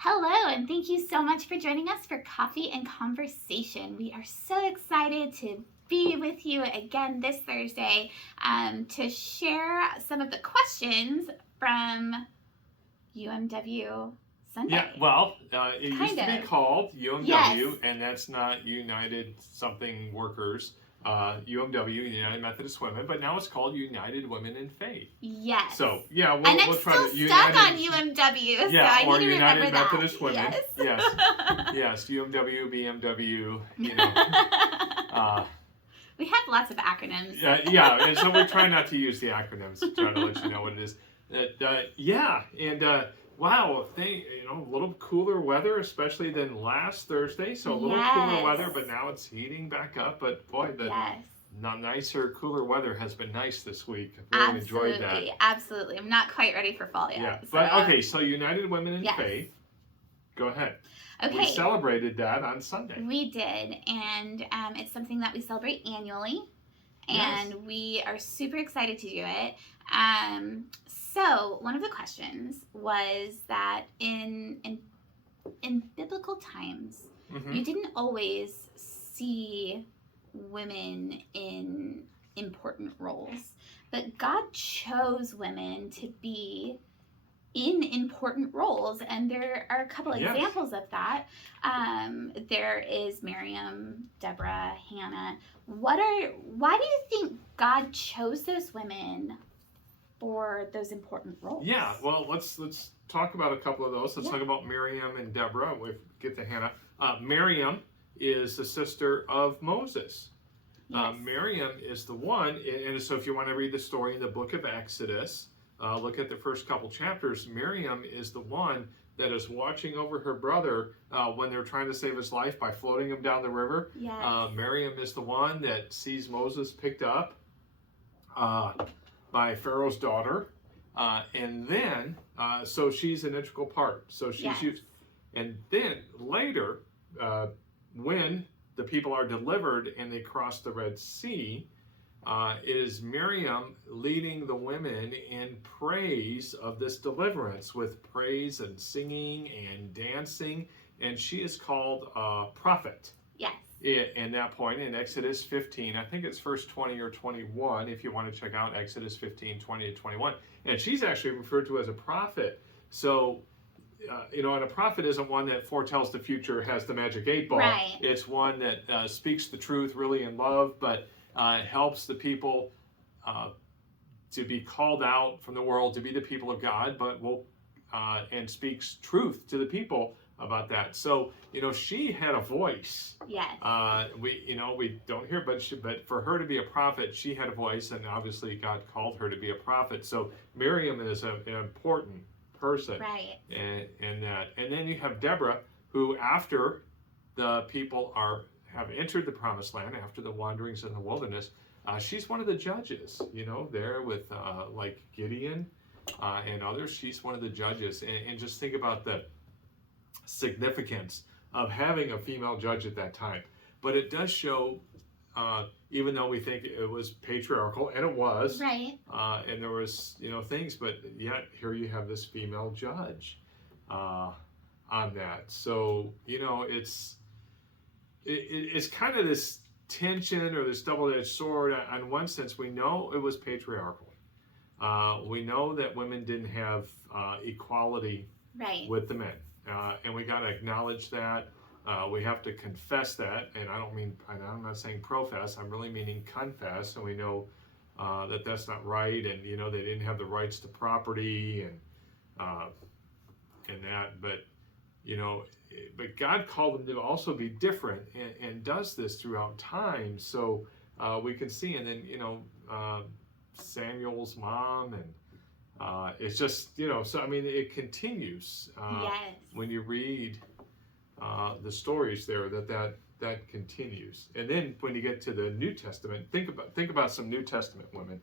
Hello, and thank you so much for joining us for Coffee and Conversation. We are so excited to be with you again this Thursday to share some of the questions from UMW Sunday. Yeah, well, it used to be called UMW, Yes. and that's not United Something Workers, UMW, United Methodist Women, but now it's called United Women in Faith. Yes. So, yeah, and we'll I'm try still to stuck on UMW, yeah, so I or need to United remember Methodist that. Women. Yes. Yes, UMW, BMW, we have lots of acronyms. yeah, and so we're trying not to use the acronyms to try to let you know what it is. Wow, a little cooler weather, especially than last Thursday. So a little cooler weather, but now it's heating back up. But boy, the nicer, cooler weather has been nice this week. I've really enjoyed that. Absolutely. I'm not quite ready for fall yet. Yeah, but okay, so United Women in Faith. Go ahead. Okay. We celebrated that on Sunday. We did, and it's something that we celebrate annually, and we are super excited to do it. So one of the questions was that in biblical times, you didn't always see women in important roles, but God chose women to be in important roles, and there are a couple examples of that. There is Miriam, Deborah, Hannah. Why do you think God chose those women for those important roles? Yeah, well, let's talk about a couple of those. Let's talk about Miriam and Deborah. We'll get to Hannah. Miriam is the sister of Moses. Yes. Miriam is the one, and so if you want to read the story in the book of Exodus, look at the first couple chapters. Miriam is the one that is watching over her brother when they're trying to save his life by floating him down the river. Yes. Miriam is the one that sees Moses picked up by Pharaoh's daughter. And then, so she's an integral part. So she's used. And then later, when the people are delivered and they cross the Red Sea, is Miriam leading the women in praise of this deliverance with praise and singing and dancing, and she is called a prophet. Yes. In that point in Exodus 15, I think it's verse 20 or 21, if you want to check out Exodus 15, 20 to 21, and she's actually referred to as a prophet. So, and a prophet isn't one that foretells the future, has the magic 8-ball. Right. It's one that speaks the truth really in love, but helps the people to be called out from the world to be the people of God, but and speaks truth to the people about that. So she had a voice. Yes. We don't hear, but for her to be a prophet, she had a voice, and obviously God called her to be a prophet. So Miriam is an important person. Right. And then you have Deborah, who after the people have entered the promised land, after the wanderings in the wilderness, she's one of the judges, there with like Gideon and others. She's one of the judges. And just think about the significance of having a female judge at that time. But it does show, even though we think it was patriarchal, and it was, right, and there was, things, but yet here you have this female judge on that. So, it's kind of this tension or this double-edged sword. On one sense, we know it was patriarchal. We know that women didn't have equality with the men. And we got to acknowledge that. We have to confess that. And I'm not saying profess, I'm really meaning confess. And we know that that's not right. And, they didn't have the rights to property and that. But God called them to also be different and does this throughout time. So we can see, and then, Samuel's mom, and it's just, so it continues when you read the stories there, that continues. And then when you get to the New Testament, think about some New Testament women.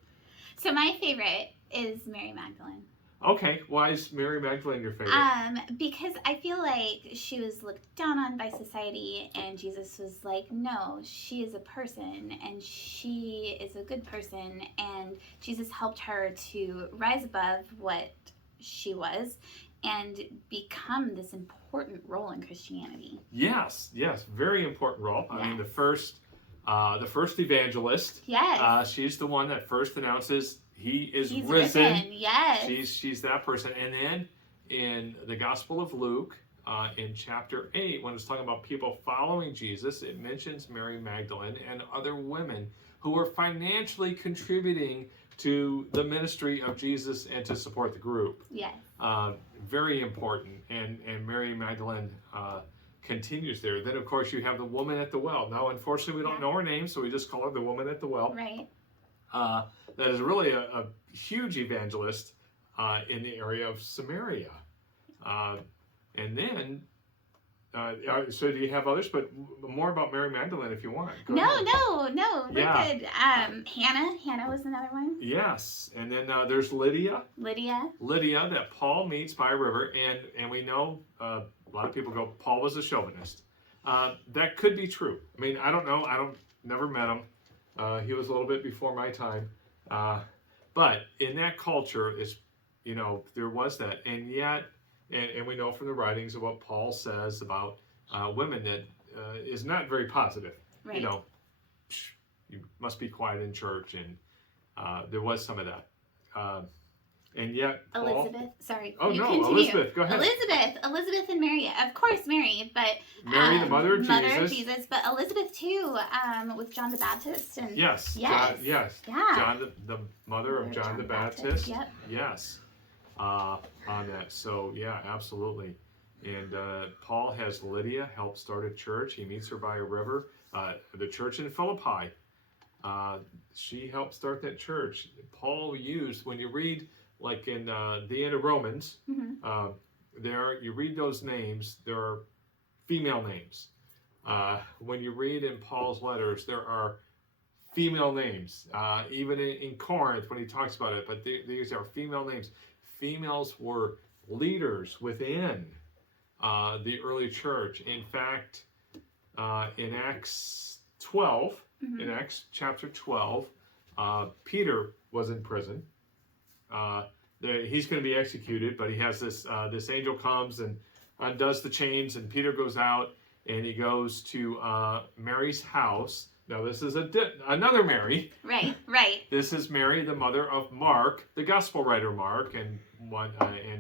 So my favorite is Mary Magdalene. Okay, why is Mary Magdalene your favorite? Because I feel like she was looked down on by society, and Jesus was like, no, she is a person, and she is a good person, and Jesus helped her to rise above what she was, and become this important role in Christianity. Yes, very important role. I mean, the first evangelist. Yes. She's the one that first announces He's risen. Yes. She's that person. And then in the Gospel of Luke, in chapter 8, when it's talking about people following Jesus, it mentions Mary Magdalene and other women who were financially contributing to the ministry of Jesus and to support the group. Yes. Very important. And Mary Magdalene continues there. Then, of course, you have the woman at the well. Now, unfortunately, we don't know her name, so we just call her the woman at the well. Right. That is really a huge evangelist in the area of Samaria. And then, so do you have others? But more about Mary Magdalene if you want. No, we're good. Hannah was another one. Yes, and then there's Lydia, that Paul meets by a river, and we know a lot of people go, Paul was a chauvinist. That could be true. I mean, I don't know. Never met him. He was a little bit before my time. But in that culture, there was that. And yet, and we know from the writings of what Paul says about women that is not very positive. Right. You must be quiet in church. And there was some of that. And yet, Paul, Elizabeth, sorry. Oh, no, continue. Elizabeth, go ahead. Elizabeth and Mary. Of course, Mary, but... Mary, the mother of Jesus. But Elizabeth, too, with John the Baptist. And yes. Yes. Yeah. John, the mother of John the Baptist. Yep. Yes. On that. So, yeah, absolutely. And Paul has Lydia help start a church. He meets her by a river. The church in Philippi. She helped start that church. Paul used, when you read... like in the end of Romans, there you read those names, there are female names. When you read in Paul's letters, there are female names. Even in Corinth, when he talks about it, but these are female names. Females were leaders within the early church. In fact, in Acts 12, in Acts chapter 12, Peter was in prison. He's going to be executed, but he has this angel comes and undoes the chains, and Peter goes out and he goes to Mary's house. Now this is another Mary. Right. This is Mary, the mother of Mark, the gospel writer Mark, and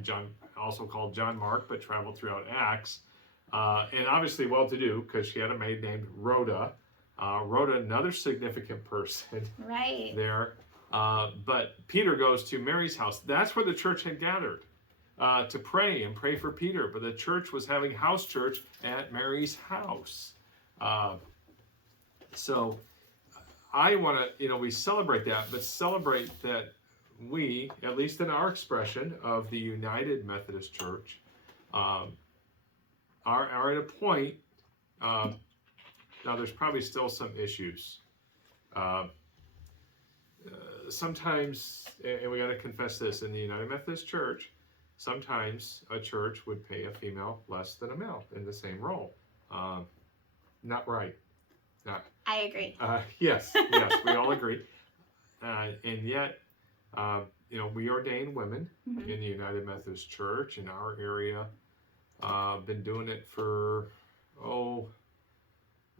John, also called John Mark, but traveled throughout Acts, and obviously well-to-do because she had a maid named Rhoda. Rhoda, another significant person. Right. There. But Peter goes to Mary's house. That's where the church had gathered to pray for Peter. But the church was having house church at Mary's house. So I want to, we celebrate that, but celebrate that we, at least in our expression of the United Methodist Church, are at a point, now there's probably still some issues. Sometimes, and we got to confess this, in the United Methodist Church, sometimes a church would pay a female less than a male in the same role. Not right. I agree. Yes, we all agree. And yet, we ordain women in the United Methodist Church in our area. Been doing it for,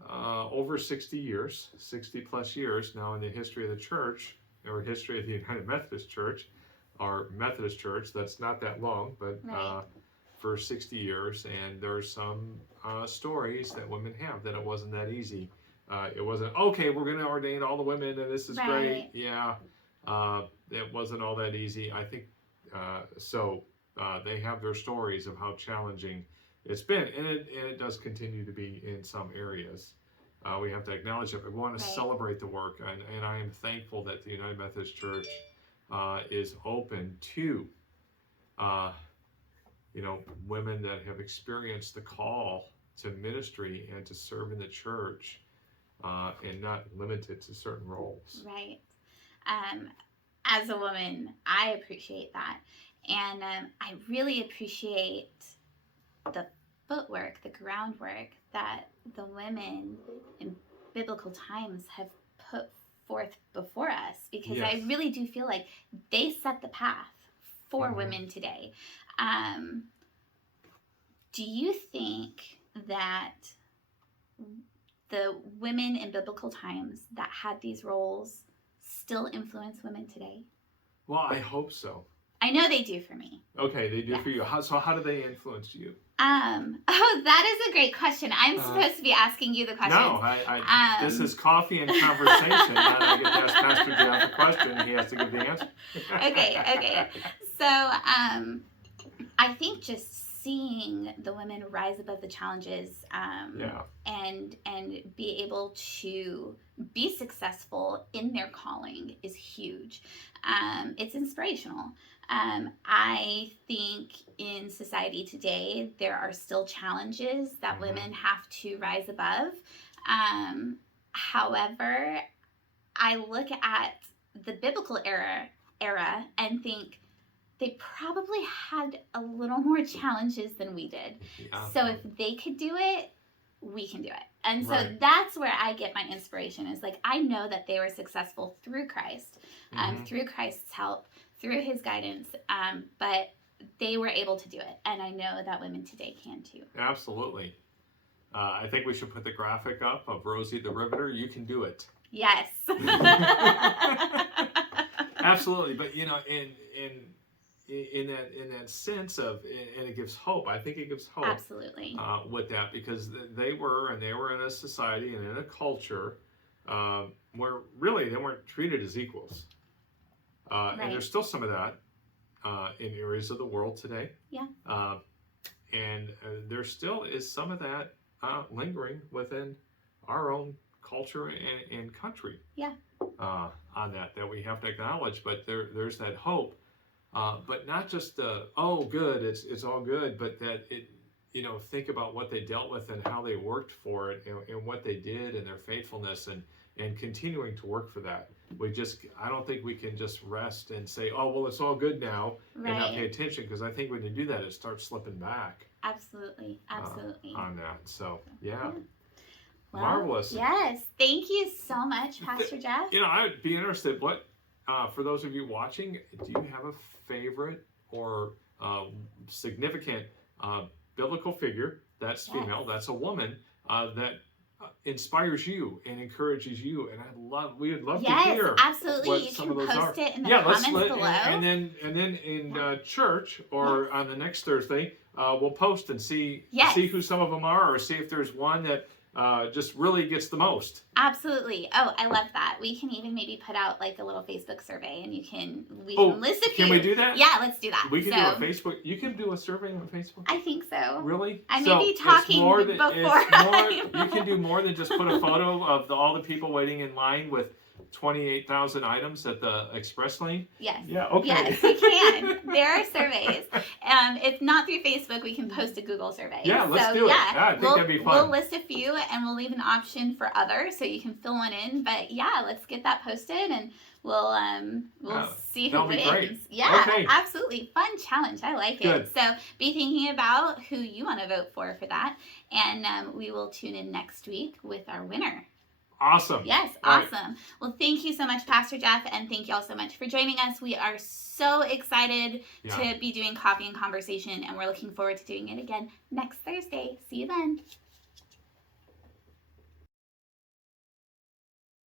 over 60 plus years now in the history of the church, or history of the United Methodist Church, or Methodist Church. That's not that long, but for 60 years. And there's some stories that women have that it wasn't that easy. It wasn't, okay, we're going to ordain all the women and this is great. Yeah, it wasn't all that easy. I think, they have their stories of how challenging it's been. And it does continue to be in some areas. We have to acknowledge it, but we want to celebrate the work. And I am thankful that the United Methodist Church is open to, women that have experienced the call to ministry and to serve in the church, and not limited to certain roles. Right. As a woman, I appreciate that. And I really appreciate the footwork, the groundwork that the women in biblical times have put forth before us, because I really do feel like they set the path for women today. Do you think that the women in biblical times that had these roles still influence women today? Well, I hope so. I know they do for me. Okay, they do for you. How do they influence you? Oh, that is a great question. I'm supposed to be asking you the question. No, this is coffee and conversation. Now I get to ask Pastor Jeff a question, and he has to give the answer. Okay. So, I think just seeing the women rise above the challenges, and be able to be successful in their calling is huge. It's inspirational. I think in society today, there are still challenges that women have to rise above. However, I look at the biblical era and think they probably had a little more challenges than we did. Yeah. So if they could do it, we can do it. And so that's where I get my inspiration, is like, I know that they were successful through Christ, through Christ's help, through his guidance, but they were able to do it. And I know that women today can too. Absolutely. I think we should put the graphic up of Rosie the Riveter. You can do it. Yes. Absolutely. But in that sense of, and it gives hope. I think it gives hope. Absolutely. With that, because they were in a society and in a culture where really they weren't treated as equals. And there's still some of that in areas of the world today. Yeah. And there still is some of that lingering within our own culture and country. Yeah. On that we have to acknowledge, but there's that hope. But not just good, it's all good, but that it, think about what they dealt with and how they worked for it, and what they did and their faithfulness and continuing to work for that. I don't think we can just rest and say, oh, well, it's all good now, and not pay attention, because I think when you do that, it starts slipping back. Absolutely. On that. So, yeah. Well, marvelous. Yes. Thank you so much, Pastor Jeff. I would be interested, for those of you watching, do you have a favorite or significant biblical figure that's female, that's a woman, that inspires you and encourages you? And we would love to hear. Yes, absolutely. What you some can of those post are. it in the comments below. And then in church or on the next Thursday, we'll post and see who some of them are, or see if there's one that just really gets the most. Absolutely. Oh, I love that. We can even maybe put out like a little Facebook survey, and we can list a few. Can we do that? Yeah, let's do that. We can do a Facebook. You can do a survey on Facebook? I think so. Really? I may be talking before. You can do more than just put a photo of all the people waiting in line with 28,000 items at the express lane? Yes. Yeah, okay. Yes, we can. There are surveys. If not through Facebook, we can post a Google survey. Yeah, let's do it. Yeah, I think that'd be fun. We'll list a few, and we'll leave an option for others, so you can fill one in. But yeah, let's get that posted, and we'll see who wins. Great. Yeah, okay. Absolutely. Fun challenge. I like it. So be thinking about who you want to vote for that. And we will tune in next week with our winner. Awesome. Yes, awesome. Right. Well, thank you so much, Pastor Jeff, and thank you all so much for joining us. We are so excited to be doing Coffee and Conversation, and we're looking forward to doing it again next Thursday. See you then.